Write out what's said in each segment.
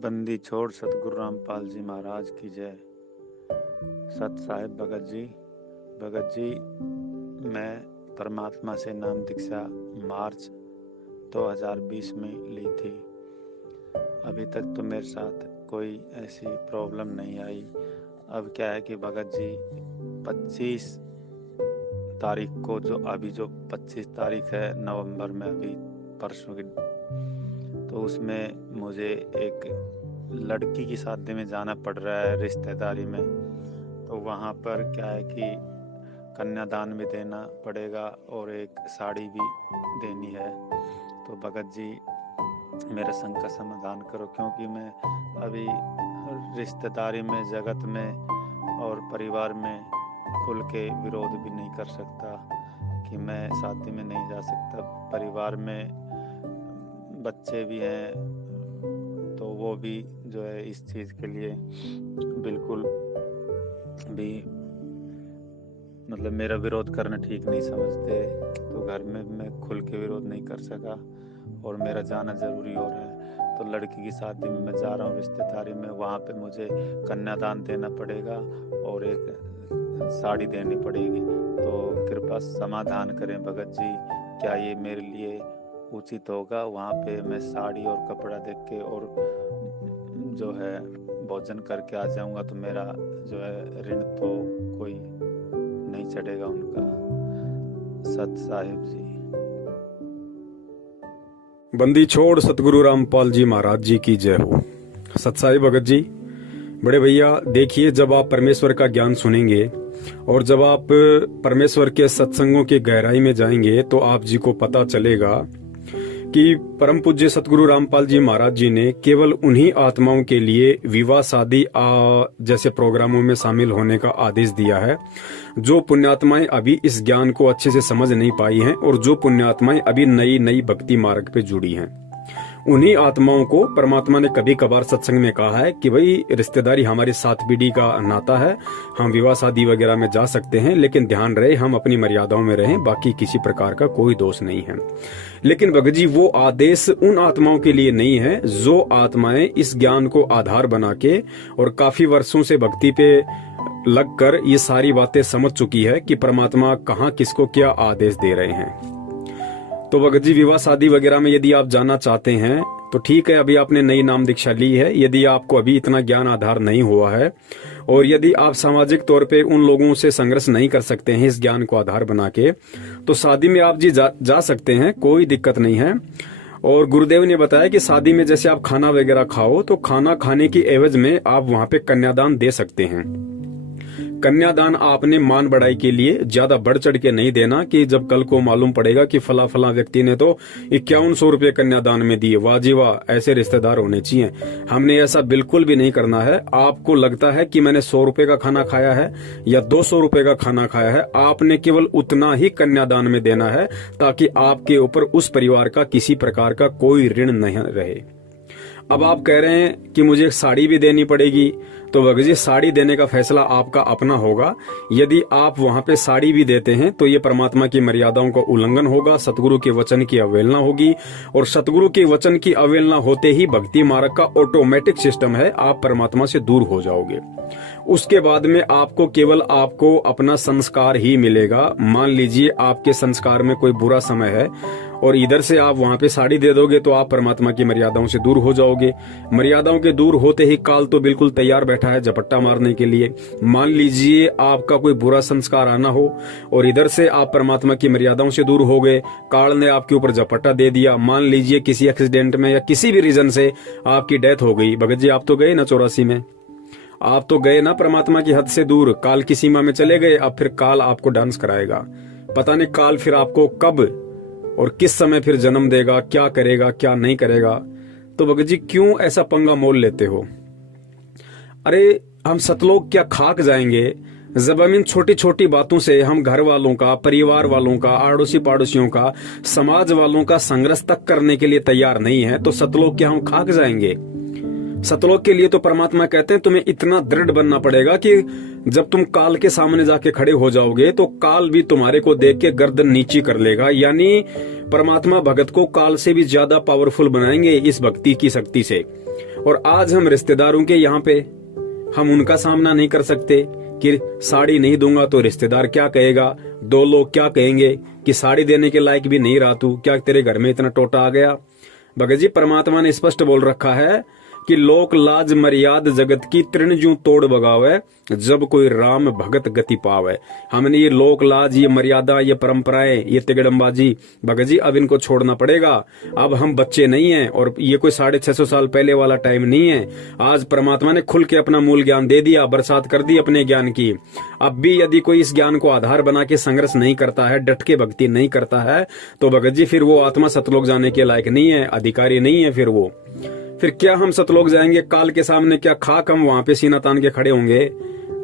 बंदी छोड़ सतगुरु रामपाल जी महाराज की जय। सत साहिब भगत जी मैं परमात्मा से नाम दीक्षा मार्च 2020 में ली थी। अभी तक तो मेरे साथ कोई ऐसी प्रॉब्लम नहीं आई। अब क्या है कि भगत जी 25 तारीख को जो 25 तारीख है नवंबर में, अभी परसों की, तो उसमें मुझे एक लड़की की शादी में जाना पड़ रहा है रिश्तेदारी में। तो वहाँ पर क्या है कि कन्यादान भी देना पड़ेगा और एक साड़ी भी देनी है। तो भगत जी मेरे संग का समाधान करो, क्योंकि मैं अभी रिश्तेदारी में, जगत में और परिवार में खुल के विरोध भी नहीं कर सकता कि मैं शादी में नहीं जा सकता। परिवार में बच्चे भी हैं, तो वो भी जो है इस चीज़ के लिए बिल्कुल भी मतलब मेरा विरोध करना ठीक नहीं समझते। तो घर में मैं खुल के विरोध नहीं कर सका और मेरा जाना ज़रूरी हो रहा है। तो लड़की की शादी में मैं जा रहा हूँ रिश्तेदारी में, वहाँ पे मुझे कन्यादान देना पड़ेगा और एक साड़ी देनी पड़ेगी। तो कृपया समाधान करें भगत जी, क्या ये मेरे लिए उचित होगा? वहाँ पे मैं साड़ी और कपड़ा देख के और जो है भोजन करके आ जाऊँगा, तो मेरा जो है ऋण तो कोई नहीं चढ़ेगा उनका। सत साहिब जी। बंदी छोड़ सतगुरु रामपाल जी महाराज जी की जय हो। सतसाई भगत जी, बड़े भैया देखिए, जब आप परमेश्वर का ज्ञान सुनेंगे और जब आप परमेश्वर के सत्संगों की गहराई में जाएंगे तो आप जी को पता चलेगा कि परम पूज्य सतगुरु रामपाल जी महाराज जी ने केवल उन्हीं आत्माओं के लिए विवाह शादी जैसे प्रोग्रामों में शामिल होने का आदेश दिया है जो पुण्यात्माएं अभी इस ज्ञान को अच्छे से समझ नहीं पाई हैं और जो पुण्यात्माएं अभी नई भक्ति मार्ग पे जुड़ी हैं। उन्हीं आत्माओं को परमात्मा ने कभी कभार सत्संग में कहा है कि भाई रिश्तेदारी हमारी 7 पीढ़ी का नाता है, हम विवाह शादी वगैरह में जा सकते हैं, लेकिन ध्यान रहे हम अपनी मर्यादाओं में रहें, बाकी किसी प्रकार का कोई दोष नहीं है। लेकिन भगत जी वो आदेश उन आत्माओं के लिए नहीं है जो आत्माएं इस ज्ञान को आधार बना के और काफी वर्षों से भक्ति पे लगकर ये सारी बातें समझ चुकी है कि परमात्मा कहाँ किसको क्या आदेश दे रहे हैं। तो भगत जी विवाह शादी वगैरह में यदि आप जाना चाहते हैं तो ठीक है, अभी आपने नई नाम दीक्षा ली है। यदि आपको अभी इतना ज्ञान आधार नहीं हुआ है और यदि आप सामाजिक तौर पे उन लोगों से संघर्ष नहीं कर सकते हैं इस ज्ञान को आधार बना के, तो शादी में आप जी जा सकते हैं, कोई दिक्कत नहीं है। और गुरुदेव ने बताया कि शादी में जैसे आप खाना वगैरह खाओ तो खाना खाने की एवज में आप वहां पे कन्यादान दे सकते हैं। कन्यादान आपने मान बढ़ाई के लिए ज्यादा बढ़ चढ़ के नहीं देना कि जब कल को मालूम पड़ेगा कि फला व्यक्ति ने तो 5100 रुपये कन्यादान में दिए, वाह जी वाह, ऐसे रिश्तेदार होने चाहिए। हमने ऐसा बिल्कुल भी नहीं करना है। आपको लगता है कि मैंने 100 रुपए का खाना खाया है या 200 रुपए का खाना खाया है, आपने केवल उतना ही कन्यादान में देना है ताकि आपके ऊपर उस परिवार का किसी प्रकार का कोई ऋण नहीं रहे। अब आप कह रहे हैं कि मुझे साड़ी भी देनी पड़ेगी, तो भगत जी साड़ी देने का फैसला आपका अपना होगा। यदि आप वहां पे साड़ी भी देते हैं तो ये परमात्मा की मर्यादाओं का उल्लंघन होगा, सतगुरु के वचन की अवहेलना होगी और सतगुरु के वचन की अवहेलना होते ही भक्ति मार्ग का ऑटोमेटिक सिस्टम है, आप परमात्मा से दूर हो जाओगे। उसके बाद में आपको केवल आपको अपना संस्कार ही मिलेगा। मान लीजिए आपके संस्कार में कोई बुरा समय है और इधर से आप वहां पे साड़ी दे दोगे तो आप परमात्मा की मर्यादाओं से दूर हो जाओगे। मर्यादाओं के दूर होते ही काल तो बिल्कुल तैयार बैठा है झपट्टा मारने के लिए। मान लीजिए आपका कोई बुरा संस्कार आना हो और इधर से आप परमात्मा की मर्यादाओं से दूर हो गए, काल ने आपके ऊपर झपट्टा दे दिया। मान लीजिए किसी एक्सीडेंट में या किसी भी रीजन से आपकी डेथ हो गई। भगत जी आप तो गए ना 84 में, आप तो गए ना परमात्मा की हद से दूर, काल की सीमा में चले गए। अब फिर काल आपको डांस कराएगा, पता नहीं काल फिर आपको कब और किस समय फिर जन्म देगा, क्या करेगा क्या नहीं करेगा। तो भगत जी क्यों ऐसा पंगा मोल लेते हो? अरे हम सतलोक क्या खाक जाएंगे जब हम इन छोटी छोटी बातों से हम घर वालों का, परिवार वालों का, आड़ोसी पाड़ोसियों का, समाज वालों का संघर्ष तक करने के लिए तैयार नहीं है, तो सतलोक क्या हम खाक जाएंगे? सतलोक के लिए तो परमात्मा कहते हैं तुम्हें इतना दृढ़ बनना पड़ेगा कि जब तुम काल के सामने जाके खड़े हो जाओगे तो काल भी तुम्हारे को देख के गर्दन नीची कर लेगा। यानी परमात्मा भगत को काल से भी ज्यादा पावरफुल बनाएंगे इस भक्ति की शक्ति से। और आज हम रिश्तेदारों के यहाँ पे हम उनका सामना नहीं कर सकते कि साड़ी नहीं दूंगा तो रिश्तेदार क्या कहेगा, दो लोग क्या कहेंगे कि साड़ी देने के लायक भी नहीं रहा तू, क्या तेरे घर में इतना टोटा आ गया। भगत जी परमात्मा ने स्पष्ट बोल रखा है कि लोक लाज मर्याद जगत की तृण जू तोड़ बगावे, जब कोई राम भगत गति पावे। हमने ये लोक लाज, ये मर्यादा, ये परंपराएं, ये तिगड़मबाजी भगत जी अब इनको छोड़ना पड़ेगा। अब हम बच्चे नहीं हैं और ये कोई 650 साल पहले वाला टाइम नहीं है। आज परमात्मा ने खुल के अपना मूल ज्ञान दे दिया, बरसात कर दी अपने ज्ञान की। अब भी यदि कोई इस ज्ञान को आधार बना के संघर्ष नहीं करता है, डट के भक्ति नहीं करता है, तो भगत जी फिर वो आत्मा सतलोक जाने के लायक नहीं है, अधिकारी नहीं है। फिर क्या हम सतलोक जाएंगे? काल के सामने क्या खाक हम वहां पे सीना तान के खड़े होंगे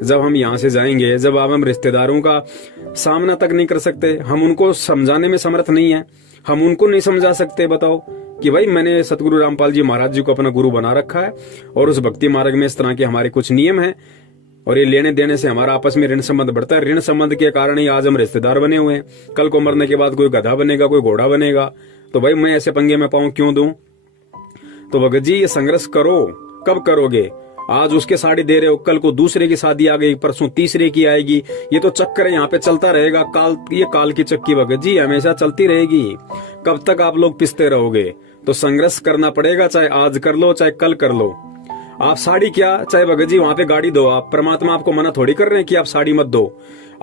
जब हम यहाँ से जाएंगे, जब अब हम रिश्तेदारों का सामना तक नहीं कर सकते, हम उनको समझाने में समर्थ नहीं है, हम उनको नहीं समझा सकते। बताओ कि भाई मैंने सतगुरु रामपाल जी महाराज जी को अपना गुरु बना रखा है और उस भक्ति मार्ग में इस तरह के हमारे कुछ नियम हैं और ये लेने देने से हमारा आपस में ऋण संबंध बढ़ता है। ऋण संबंध के कारण ही आज हम रिश्तेदार बने हुए हैं। कल को मरने के बाद कोई गधा बनेगा, कोई घोड़ा बनेगा, तो भाई मैं ऐसे पंगे में पाऊं क्यों दूं? तो भगत जी ये संघर्ष करो। कब करोगे? आज उसके साड़ी दे रहे हो, कल को दूसरे की शादी आ गई, परसों तीसरे की आएगी। ये तो चक्कर यहाँ पे चलता रहेगा। ये काल की चक्की भगत जी हमेशा चलती रहेगी। कब तक आप लोग पिसते रहोगे? तो संघर्ष करना पड़ेगा, चाहे आज कर लो चाहे कल कर लो। आप साड़ी क्या, चाहे भगत जी वहां पे गाड़ी दो। आप परमात्मा आपको मना थोड़ी कर रहे हैं कि आप साड़ी मत दो।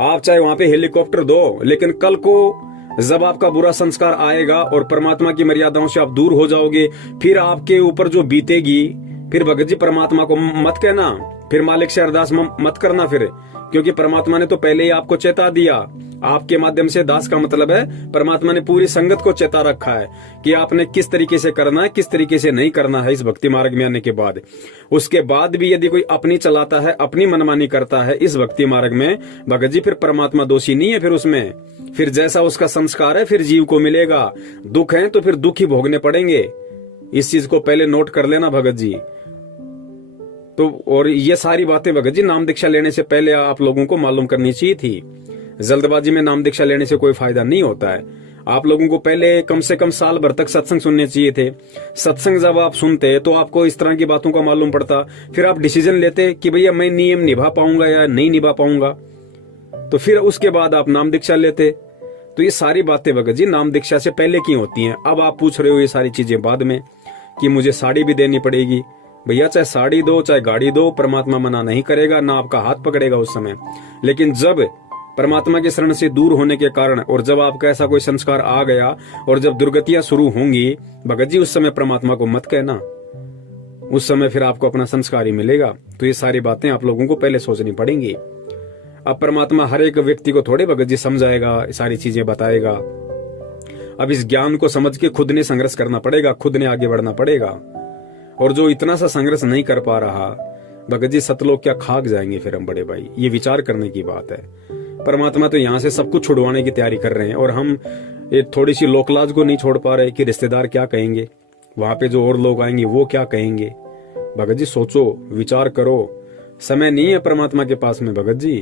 आप चाहे वहां पे हेलीकॉप्टर दो, लेकिन कल को जब आपका बुरा संस्कार आएगा और परमात्मा की मर्यादाओं से आप दूर हो जाओगे, फिर आपके ऊपर जो बीतेगी, फिर भगत जी परमात्मा को मत कहना, फिर मालिक से अरदास मत करना फिर, क्योंकि परमात्मा ने तो पहले ही आपको चेता दिया। आपके माध्यम से दास का मतलब है परमात्मा ने पूरी संगत को चेता रखा है कि आपने किस तरीके से करना है, किस तरीके से नहीं करना है। इस भक्ति मार्ग में आने के बाद, उसके बाद भी यदि कोई अपनी चलाता है, अपनी मनमानी करता है इस भक्ति मार्ग में, भगत जी फिर परमात्मा दोषी नहीं है। फिर उसमें फिर जैसा उसका संस्कार है फिर जीव को मिलेगा। दुख है तो फिर दुख ही भोगने पड़ेंगे। इस चीज को पहले नोट कर लेना भगत जी। तो और ये सारी बातें भगत जी नाम दीक्षा लेने से पहले आप लोगों को मालूम करनी चाहिए थी। जल्दबाजी में नाम दीक्षा लेने से कोई फायदा नहीं होता है। आप लोगों को पहले कम से कम साल भर तक सत्संग सुनने चाहिए थे। सत्संग जब आप सुनते तो आपको इस तरह की बातों का मालूम पड़ता, फिर आप डिसीजन लेते कि भैया मैं नियम निभा पाऊंगा या नहीं निभा पाऊंगा, तो फिर उसके बाद आप नाम दीक्षा लेते। तो ये सारी बातें भगत जी नाम दीक्षा से पहले की होती हैं। अब आप पूछ रहे हो ये सारी चीजें बाद में कि मुझे साड़ी भी देनी पड़ेगी। भैया चाहे साड़ी दो चाहे गाड़ी दो, परमात्मा मना नहीं करेगा, ना आपका हाथ पकड़ेगा उस समय। लेकिन जब परमात्मा के शरण से दूर होने के कारण और जब आपका ऐसा कोई संस्कार आ गया और जब दुर्गतियां शुरू होंगी भगत जी, उस समय परमात्मा को मत कहना, उस समय फिर आपको अपना संस्कार ही मिलेगा। तो ये सारी बातें आप लोगों को पहले सोचनी पड़ेंगी। अब परमात्मा हर एक व्यक्ति को थोड़े भगत जी समझाएगा, सारी चीजें बताएगा। अब इस ज्ञान को समझ के खुद ने संघर्ष करना पड़ेगा, खुद ने आगे बढ़ना पड़ेगा। और जो इतना सा संघर्ष नहीं कर पा रहा भगत जी, सतलोक क्या खाक जाएंगे फिर हम बड़े भाई। ये विचार करने की बात है। परमात्मा तो यहाँ से सब कुछ छुड़वाने की तैयारी कर रहे हैं और हम ये थोड़ी सी लोकलाज को नहीं छोड़ पा रहे कि रिश्तेदार क्या कहेंगे, वहां पे जो और लोग आएंगे वो क्या कहेंगे। भगत जी सोचो, विचार करो। समय नहीं है परमात्मा के पास में भगत जी।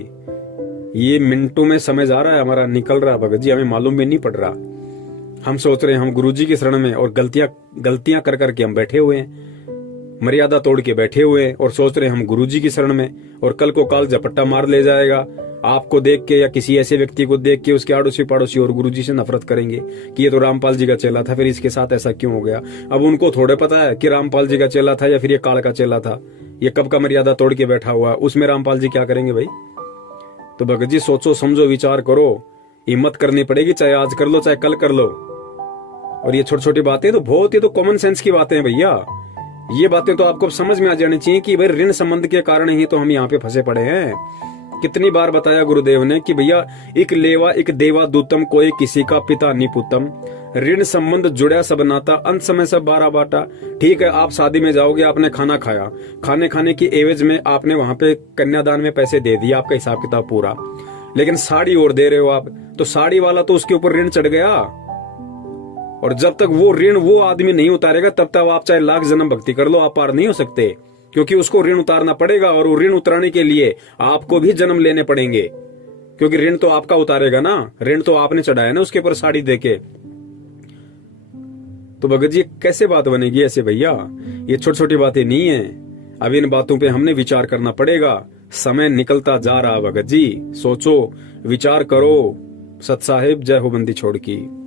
ये मिनटों में समय जा रहा है, हमारा निकल रहा है भगत जी, हमें मालूम भी नहीं पड़ रहा। हम सोच रहे हैं हम गुरु जी की शरण में और गलतियां कर करके हम बैठे हुए हैं, मर्यादा तोड़ के बैठे हुए हैं और सोच रहे हैं हम गुरु जी की शरण में, और कल को काल झपट्टा मार ले जाएगा। आपको देख के या किसी ऐसे व्यक्ति को देख के उसके आड़ोसी पाड़ोसी और गुरु जी से नफरत करेंगे कि ये तो रामपाल जी का चेला था, फिर इसके साथ ऐसा क्यों हो गया। अब उनको थोड़े पता है कि रामपाल जी का चेला था या फिर ये काल का चेला था, ये कब का मर्यादा तोड़ के बैठा हुआ, उसमें रामपाल जी क्या करेंगे भाई। तो भगत जी सोचो, समझो, विचार करो, हिम्मत करनी पड़ेगी, चाहे आज कर लो चाहे कल कर लो। और ये छोटी छोटी बातें तो बहुत ही तो कॉमन सेंस की बातें हैं भैया। ये बातें तो आपको समझ में आ जानी चाहिए कि भाई ऋण संबंध के कारण ही तो हम यहाँ पे फंसे पड़े हैं। कितनी बार बताया गुरुदेव ने कि भैया एक लेवा एक देवा दूतम, कोई किसी का पिता निपुतम। ऋण संबंध जुड़ा सब नाता, अंत समय सब बारह बाटा। ठीक है, आप शादी में जाओगे, आपने खाना खाया, खाने की एवज में आपने वहां पे कन्यादान में पैसे दे दिए, आपका हिसाब किताब पूरा, लेकिन साड़ी और दे रहे हो आप, तो साड़ी वाला तो उसके ऊपर ऋण चढ़ गया। और जब तक वो ऋण वो आदमी नहीं उतारेगा तब तक आप चाहे लाख जन्म भक्ति कर लो, आप पार नहीं हो सकते, क्योंकि उसको ऋण उतारना पड़ेगा। और वो ऋण उतारने के लिए आपको भी जन्म लेने पड़ेंगे, क्योंकि ऋण तो आपका उतारेगा ना, ऋण तो आपने चढ़ाया ना उसके ऊपर साड़ी देके। तो भगत जी कैसे बात बनेगी ऐसे भैया? ये छोटी छोटी बातें नहीं है। अब इन बातों पे हमने विचार करना पड़ेगा। समय निकलता जा रहा भगत जी, सोचो, विचार करो। सत साहिब, जय हो बंदी छोड़ की।